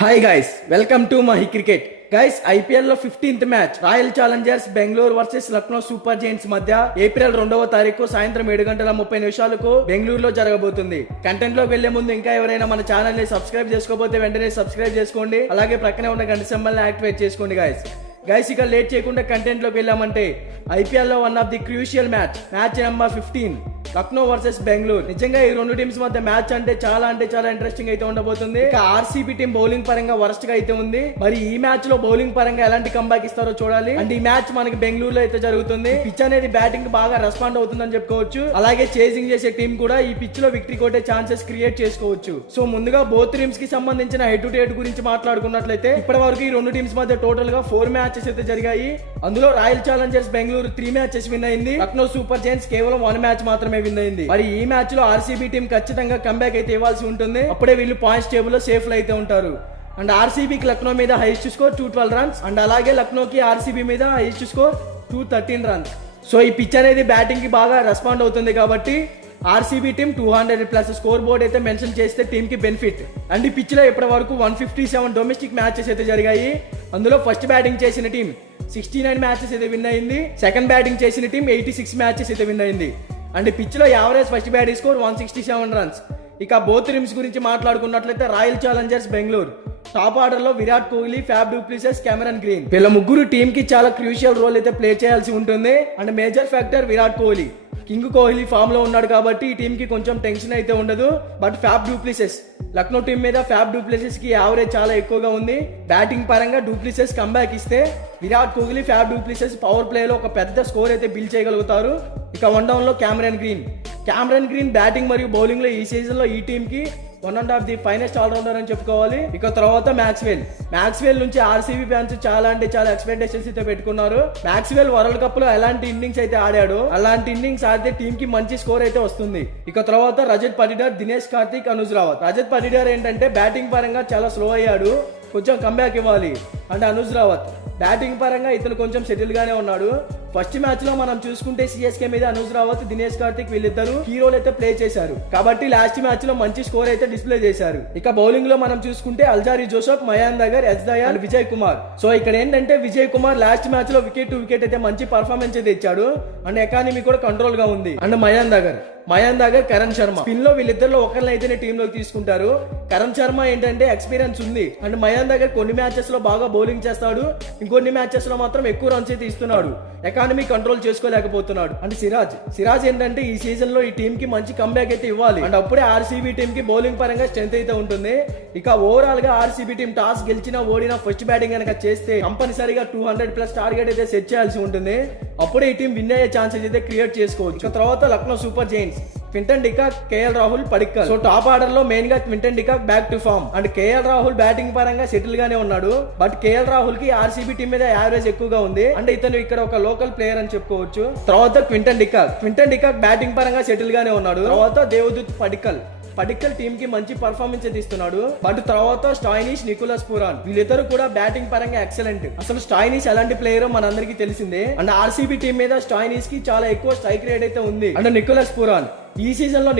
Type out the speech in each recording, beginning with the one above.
Hi guys, welcome to Mahi cricket. Guys, IPL లో 15th match royal Challengers Bengaluru versus Lucknow Super Giants మధ్య April 2వ తారీఖు సాయంత్రం 7:30 బెంగళూరులో జరగబోతుంది. కంటెంట్ లోకి వెళ్లే ముందు ఇంకా ఎవరైనా మన ఛానల్ ని సబ్స్క్రైబ్ చేసుకోకపోతే వెంటనే సబ్స్క్రైబ్ చేసుకోండి. అలాగే ప్రక్కనే ఉన్న గంట సింబల్ ని యాక్టివేట్ చేసుకోండి. గైస్ ఇక లేట్ చేయకుండా కంటెంట్ లోకి వెళ్ళామంటే ఐపీఎల్ లో one of the crucial match number 15 Lucknow versus Bengaluru. నిజంగా ఈ రెండు టీమ్స్ మధ్య మ్యాచ్ అంటే చాలా ఇంట్రెస్టింగ్ అయితే ఉండబోతుంది. ఇక ఆర్సీబీ టీం బౌలింగ్ పరంగా వరస్ట్ గా అయితే ఉంది. మరి ఈ మ్యాచ్ లో బౌలింగ్ పరంగా ఎలాంటి కంబ్యాక్ ఇస్తారో చూడాలి. అండ్ ఈ మ్యాచ్ మనకి బెంగళూరులో అయితే జరుగుతుంది. పిచ్ అనేది బ్యాటింగ్ బాగా రెస్పాండ్ అవుతుందని చెప్పుకోవచ్చు. అలాగే చేసింగ్ చేసే టీం కూడా ఈ పిచ్ లో విక్టరీ కొట్టే ఛాన్సెస్ క్రియేట్ చేసుకోవచ్చు. సో ముందుగా బోత్ టీమ్స్ కి సంబంధించిన హెడ్ టు హెడ్ గురించి మాట్లాడుకున్నట్లయితే ఇప్పటి వరకు ఈ రెండు టీమ్స్ మధ్య టోటల్ గా 4 మ్యాచెస్ అయితే జరిగాయి. అందులో royal Challengers Bengaluru 3 matches win అయింది. లక్నో సూపర్ జైంట్స్ కేవలం 1 మ్యాచ్ మాత్రమే విన్ అయింది. మరి ఈ మ్యాచ్ లో ఆర్సీబీ టీం ఖచ్చితంగా కంబ్యాక్ అయితే ఇవ్వాల్సి ఉంటుంది. అప్పుడే వీళ్ళు పాయింట్స్ టేబుల్ లో సేఫ్ లో అయితే ఉంటారు. అండ్ ఆర్సీబీకి లక్నో మీద హైయెస్ట్ స్కోర్ 212 రన్స్ అండ్ అలాగే లక్నోకి ఆర్సీబీ మీద హైయెస్ట్ స్కోర్ 213 రన్స్. సో ఈ పిచ్ అనేది బ్యాటింగ్ కి బాగా రెస్పాండ్ అవుతుంది కాబట్టి ఆర్సీబీ టీం 200+ స్కోర్ బోర్డ్ అయితే మెన్షన్ చేస్తే టీమ్ కి బెనిఫిట్. అండ్ ఈ పిచ్ లో ఇప్పటి వరకు 157 డొమెస్టిక్ మ్యాచెస్ అయితే జరిగాయి. అందులో ఫస్ట్ బ్యాటింగ్ చేసిన టీం 69 మ్యాచెస్ అయితే విన్ అయింది. సెకండ్ బ్యాటింగ్ చేసిన టీం 86 మ్యాచెస్ అయితే విన్ అయింది. అండ్ పిచ్ లో average first batting score 167 runs. ఇక బోత్ టీమ్స్ గురించి మాట్లాడుకున్నట్లయితే Royal Challengers Bengaluru top order లో Virat Kohli, Faf du Plessis, Cameron Green వీళ్ళ ముగ్గురు టీమ్ కి చాలా క్రూషియల్ రోల్ అయితే ప్లే చేయాల్సి ఉంటుంది. And major factor Virat Kohli. King Kohli form లో ఉన్నాడు కాబట్టి ఈ టీమ్ కి కొంచెం టెన్షన్ అయితే ఉండదు. But fab du Plessis Lucknow team మీద ఫ్యాబ్ డు ప్లెసిస్ కి యావరేజ్ చాలా ఎక్కువగా ఉంది. బ్యాటింగ్ పరంగా డు ప్లెసిస్ కంబ్యాక్ ఇస్తే Virat Kohli, Faf du Plessis power play లో ఒక పెద్ద స్కోర్ అయితే బిల్డ్ చేయగలుగుతారు. ఇక 1 డౌన్ లో కెమెరన్ గ్రీన్ బ్యాటింగ్ మరియు బౌలింగ్ లో ఈ సీజన్ లో ఈ టీమ్ కి one and of the finest all rounder అని చెప్పుకోవాలి. ఇక తర్వాత మ్యాక్స్వెల్ నుంచి ఆర్సీబీ ఫ్యాన్స్ చాలా ఎక్స్పెక్టేషన్స్ అయితే పెట్టుకున్నారు. మ్యాక్స్వెల్ వరల్డ్ కప్ లో ఎలాంటి ఇన్నింగ్స్ అయితే ఆడాడు అలాంటి ఇన్నింగ్స్ ఆడితే టీమ్ కి మంచి స్కోర్ అయితే వస్తుంది. ఇక తర్వాత రజత్ పటిదార్, దినేష్ కార్తిక్, అనుజ్ రావత్. రజత్ పటిదార్ ఏంటంటే బ్యాటింగ్ పరంగా చాలా స్లో అయ్యాడు, కొంచెం కంబ్యాక్ ఇవ్వాలి. అంటే అనుజ్ రావత్ బ్యాటింగ్ పరంగా ఇతను కొంచెం సెటిల్ గానే ఉన్నాడు. ఫస్ట్ మ్యాచ్ లో మనం చూసుకుంటే సిఎస్కే మీద అనుజ్ రావత్, దినేష్ కార్తిక్ వీళ్ళిద్దరు హీరోలు అయితే ప్లే చేశారు కాబట్టి లాస్ట్ మ్యాచ్ లో మంచి స్కోర్ అయితే డిస్ప్లే చేశారు. ఇక బౌలింగ్ లో మనం చూసుకుంటే Alzarri Joseph, Mayank Agar, S Dayal, Vijay Kumar. So ఇక్కడ ఏంటంటే విజయ్ కుమార్ లాస్ట్ మ్యాచ్ లో వికెట్ టు వికెట్ అయితే మంచి పర్ఫార్మెన్స్ అయితే ఇచ్చాడు. అండ్ ఎకానమీ కూడా కంట్రోల్ గా ఉంది. And Mayank Agar, Karan Sharma spin లో వీళ్ళిద్దరిలో ఒకరిని అయితేనే టీమ్ లోకి తీసుకుంటారు. కరణ్ శర్మ ఏంటంటే ఎక్స్పీరియన్స్ ఉంది. అండ్ మయాంక్ అగర్ కొన్ని మ్యాచెస్ లో బాగా బౌలింగ్ చేస్తాడు, ఇంకొన్ని మ్యాచెస్ లో మాత్రం ఎక్కువ రన్స్ అయితే ఇస్తున్నాడు, ఎకానమీ కంట్రోల్ చేసుకోలేకపోతున్నాడు. అండ్ సిరాజ్ ఏంటంటే ఈ సీజన్ లో ఈ టీమ్ కి మంచి కంబ్యాక్ అయితే ఇవ్వాలి. అండ్ అప్పుడే ఆర్సీబీ టీమ్ కి బౌలింగ్ పరంగా స్ట్రెంత్ అయితే ఉంటుంది. ఇక ఓవరాల్ గా ఆర్సీబీ టీం టాస్ గెలిచినా ఓడినా ఫస్ట్ బ్యాటింగ్ కనుక చేస్తే కంపల్సరీగా 200+ టార్గెట్ అయితే సెట్ చేయాల్సి ఉంటుంది. అప్పుడే ఈ టీం విన్ అయ్యే ఛాన్సెస్ అయితే క్రియేట్ చేసుకోవచ్చు. ఇక తర్వాత Lucknow Super Giants Quinton de Kock, KL Rahul, Padikkal. So top order లో మెయిన్ గా Quinton de Kock back to form. And KL Rahul batting పరంగా సెటిల్ గానే ఉన్నాడు. బట్ కేఎల్ రాహుల్ కి ఆర్సీబీ టీం మీద యావరేజ్ ఎక్కువగా ఉంది. అంటే ఇతను ఇక్కడ ఒక లోకల్ ప్లేయర్ అని చెప్పుకోవచ్చు. తర్వాత క్వింటన్ డికాక్ బ్యాటింగ్ పరంగా సెటిల్ గానే ఉన్నాడు. తర్వాత దేవదూత్ పడిక్కల్ టీమ్ కి మంచి పర్ఫార్మెన్స్ అయితే ఇస్తున్నాడు. బట్ తర్వాత స్టాయినిష్, నికోలస్ పూరాన్ వీళ్ళిద్దరు కూడా బ్యాటింగ్ పరంగా ఎక్సలెంట్. అసలు స్టాయినిష్ ఎలాంటి ప్లేయర్ మనందరికీ తెలిసిందే. అండ్ ఆర్సీబీ టీం మీద స్టాయినిష్ కి చాలా ఎక్కువ స్ట్రైక్ రేట్ అయితే ఉంది. అండ్ నికోలస్ పూరాన్ ఈ సీజన్ లో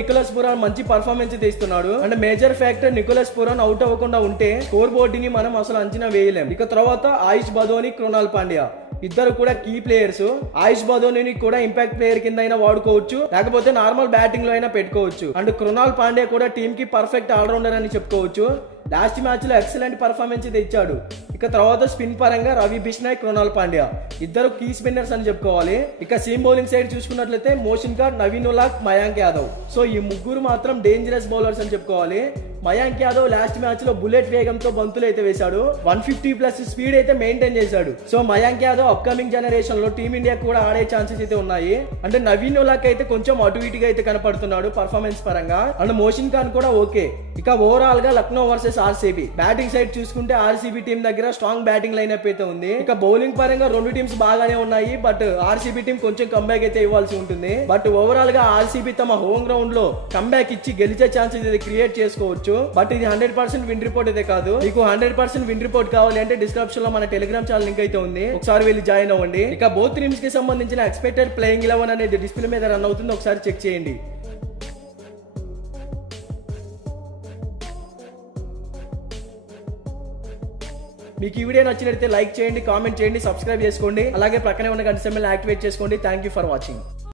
మంచి పర్ఫార్మెన్స్ అయితే ఇస్తున్నాడు. And major factor Nicholas Pooran out అవ్వకుండా ఉంటే స్కోర్ బోర్డ్ ని మనం అసలు అంచనా వేయలేం. ఇక తర్వాత ఆయుష్ బదోని, కృణాల్ పాండ్యా ఇద్దరు కూడా కీ ప్లేయర్స్. ఆయుష్ బదోని కూడా ఇంపాక్ట్ ప్లేయర్ కింద అయినా వాడుకోవచ్చు, లేకపోతే నార్మల్ బ్యాటింగ్ లో అయినా పెట్టుకోవచ్చు. అండ్ కృణాల్ పాండ్యా కూడా టీమ్ కి పర్ఫెక్ట్ ఆల్రౌండర్ అని చెప్పుకోవచ్చు. లాస్ట్ మ్యాచ్ లో ఎక్సలెంట్ పర్ఫార్మెన్స్ అయితే ఇచ్చాడు. ఇక తర్వాత స్పిన్ పరంగా రవి బిష్నాయ్, కృణాల్ పాండ్యా ఇద్దరు కీ స్పిన్నర్స్ అని చెప్పుకోవాలి. ఇక సీమ్ బౌలింగ్ సైడ్ చూసుకున్నట్లయితే మోషన్ గార్డ్, నవీన్ ఉలాక్, మయాంక్ యాదవ్. సో ఈ ముగ్గురు మాత్రం డేంజరస్ బౌలర్స్ అని చెప్పుకోవాలి. మయాంక్ యాదవ్ లాస్ట్ మ్యాచ్ లో బుల్లెట్ వేగంతో బంతులు అయితే వేశాడు, 150+ స్పీడ్ అయితే మెయింటైన్ చేశాడు. So Mayank Yadav upcoming generation లో టీమిండియా కూడా ఆడే ఛాన్సెస్ అయితే ఉన్నాయి. అంటే నవీన్ ఉలాక్ అయితే కొంచెం అటు ఇటుగా అయితే కనపడుతున్నాడు పర్ఫార్మెన్స్ పరంగా. అండ్ మోషన్ ఖాన్ కూడా ఓకే. ఇక ఓవరాల్ గా Lucknow versus RCB batting side చూసుకుంటే ఆర్సీబీ టీం దగ్గర స్ట్రాంగ్ బ్యాటింగ్ లైనప్ అయితే ఉంది. ఇక బౌలింగ్ పరంగా రెండు టీమ్స్ బాగానే ఉన్నాయి. బట్ ఆర్సీబీ టీం కొంచెం కంబ్యాక్ అయితే ఇవ్వాల్సి ఉంటుంది. బట్ ఓవరాల్ గా ఆర్సీబీ తమ హోమ్ గ్రౌండ్ లో కంబ్యాక్ ఇచ్చి గెలిచే ఛాన్సెస్ అయితే క్రియేట్ చేసుకోవచ్చు. బట్ ఇది 100% విన్ రిపోర్ట్ అయితే కాదు. మీకు 100% విన్ రిపోర్ట్ కావాలి అంటే డిస్క్రిప్షన్ లో మన టెలిగ్రామ్ ఛానల్ లింక్ అయితే ఉంది, ఒకసారి వెళ్ళి జాయిన్ అవ్వండి. ఇక బోత్ టీమ్స్ కి సంబంధించిన ఎక్స్పెక్టెడ్ ప్లేయింగ్ 11 అనేది డిస్ప్లే మీద రన్ అవుతుంది, ఒకసారి చెక్ చేయండి. మీకు ఈ వీడియో నచ్చినట్లయితే లైక్ చేయండి, కామెంట్ చేయండి, సబ్స్క్రైబ్ చేసుకోండి. అలాగే పక్కనే ఉన్న గంట సింబల్ యాక్టివేట్ చేసుకోండి. Thank you for watching.